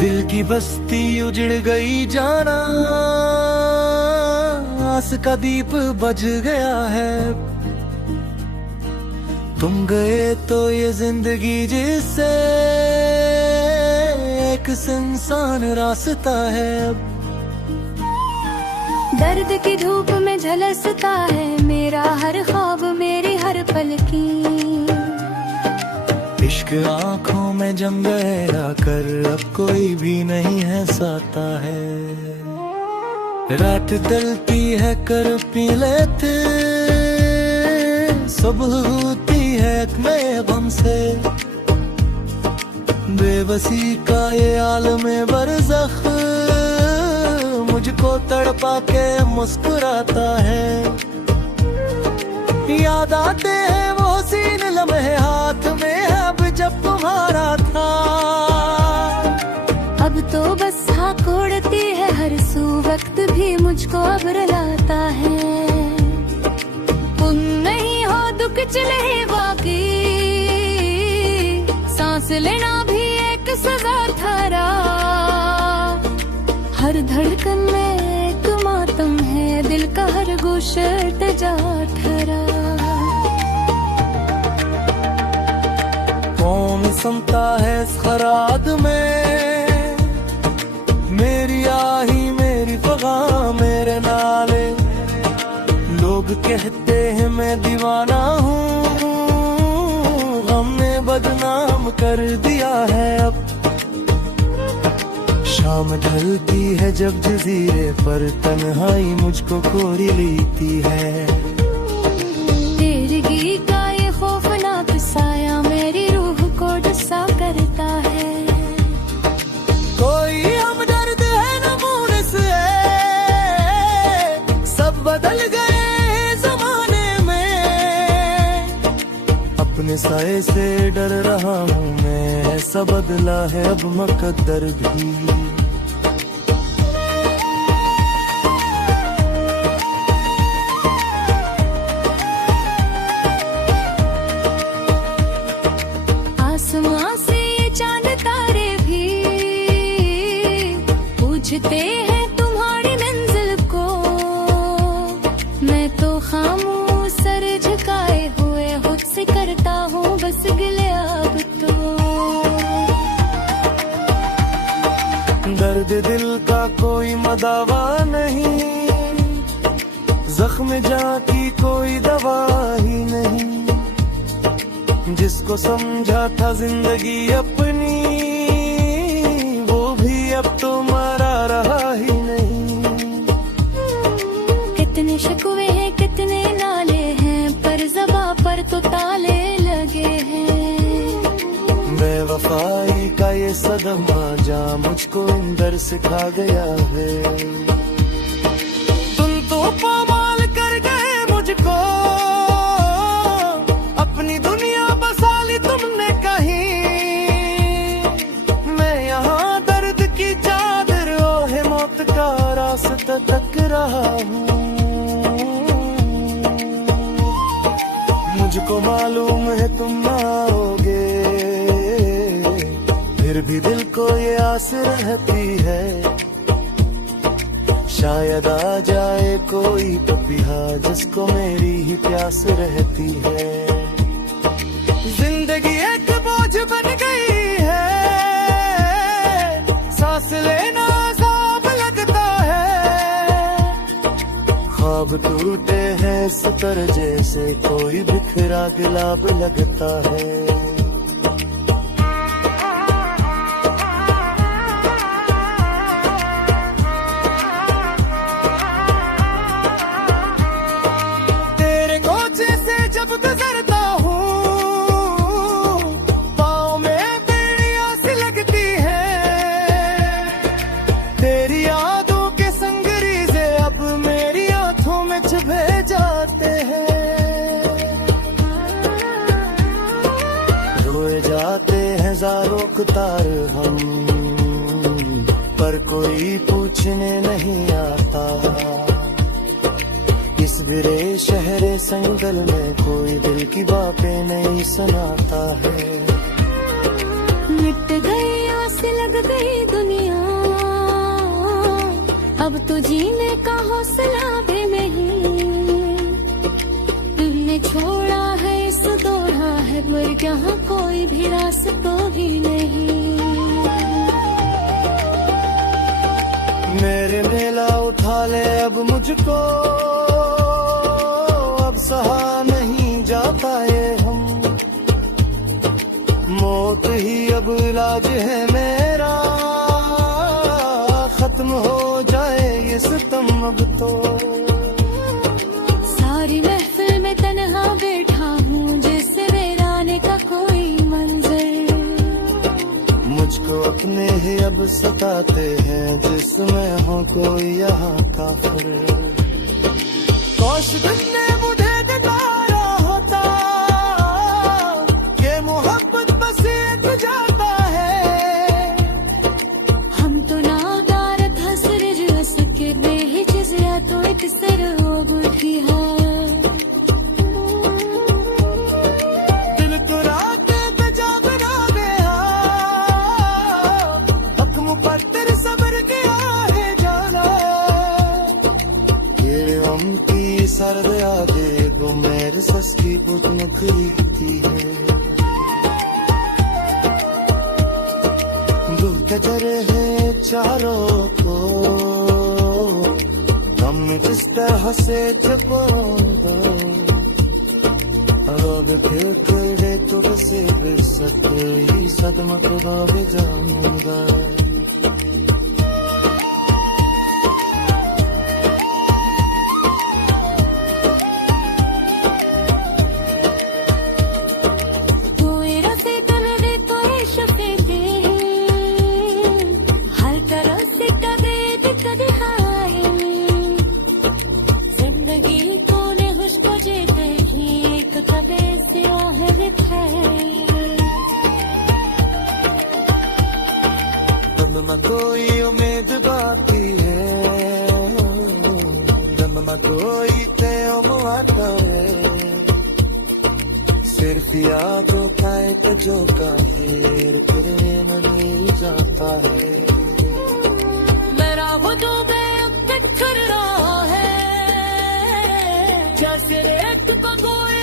दिल की बस्ती उजड़ गई जाना, आस का दीप बुझ गया है। तुम गए तो ये जिंदगी जिससे एक सुनसान रास्ता है। दर्द की धूप में झलसता है मेरा हर ख्वाब, मेरी हर पलकी। इश्क आंखों में जम गया कर अब कोई भी नहीं है साता है। रात डलती है कर पी लेते, सुबह होती है मैं गम से। बेबसी का ये आलम बरज़ख मुझको तड़पा के मुस्कुराता है। याद आते हैं वो सीन लम्हे हाथ में अब जब तुम्हारा था। अब तो बस हाँ उड़ती है हर सू, वक्त भी मुझको अब रुलाता है। तुम नहीं हो दुख चले बाकी, सांस लेना भी एक सजा थारा। हर धड़कन में एक मातम है, दिल का हर गोशत जा ठहरा। कौन सुनता है इस खराद में मेरी आही मेरी फगा मेरे नाले। लोग कहते हैं मैं दीवाना हूँ, हमने बदनाम कर दिया है अब। शाम ढलती है जब जजीरे पर तन्हाई मुझको कोरी लेती है। तेरगी का ये खौफनाक साया मेरी रूह को डसा करता है। कोई हमदर्द है नमूने से, सब बदल गए जमाने में। अपने साए से डर रहा हूँ मैं, ऐसा बदला है अब मुकद्दर भी। आसमां से ये चांद तारे भी पूछते हैं तुम्हारी मंजिल को। मैं तो खामोश सर झुकाए हुए खुद से करता हूँ बस गिले अब तो। दर्द दिल का कोई मदावा नहीं, जख्म जहाँ की कोई दवा ही नहीं। जिसको समझा था जिंदगी अपनी, वो भी अब तो मरा रहा ही नहीं। कितने शिकवे हैं कितने नाले हैं, पर ज़बां पर तो ताले लगे हैं। बेवफाई का ये सदमा जा मुझको अंदर से खा गया है। तुम तो पामाल कर गए मुझको, अपनी दुनिया बसा ली तुमने कहीं। मैं यहाँ दर्द की चादर ओहे मौत का रास्ता तक रहा हूँ। मुझको मालूम है तुम आओगे, फिर भी दिल को ये आस रहती है। शायद आ जाए कोई पपीहा जिसको मेरी ही प्यास रहती है। जिंदगी एक बोझ बन गई है, सांस लेना अज़ाब लगता है। ख्वाब टूटे हैं इस तरह जैसे कोई बिखरा गुलाब लगता है। तेरे कोचे से जब गुजरता हूँ, पाँव में बेड़ियाँ सी लगती है। तेरी यादों के संगरीज़े अब मेरी आँखों में चुभे जाते हैं। रोए जाते हैं ज़ारों तार हम, पर कोई पूछने नहीं आता। इस गिरे शहरे संगल में कोई दिल की बातें नहीं सुनाता है। मिट गई आस लग गई दुनिया अब तो जीने का हौसला भी नहीं, तुमने छोड़ा है इस दौरा है पर यहाँ कोई भी रास्ता भी नहीं। मेरे मेला उठा ले अब मुझको, अब सहा नहीं जाता ये हम, मौत ही अब इलाज है मेरा, खत्म हो जाए ये सितम अब तो। सारी महफिल में तन्हा बैठा हूँ जैसे वीराने का कोई मंजर, मुझको अपने ही अब सताते हैं जिसमें हो कोई यहाँ काफिर। काश दिन ने मुझे जगाया होता ये मोहब्बत बस एक जाता है, हम तो नादारत हसर हंस के दे जिया तो एक सर हो बुढ़ी है। दिल तो रात पे जा बना गया, हक्म पर तेरे सब्र गया है जाना, ये हम की सर्द यादें वो मेरे सस्ती बुत में खरीदती है। गुलकजर है चारों को हम किस तरह से छुपाऊंगा, अब देख ले तो कैसे बेसक ही सदमा खुदा भी जाऊंगा। कोई रफीक न दे कोई शफीक, हर तरह से कदे दिक्कत हाय, जिंदगी को ने खुशको जीते ही एक कदे से आहरित है। दम कोई उम्मीद बाकी है, दम कोई ते उम्मीद है, सिर्फ यादों का एक जो का फिर नहीं जाता है। मेरा वजूद अब तक कर रहा है जैसे रेत को कोई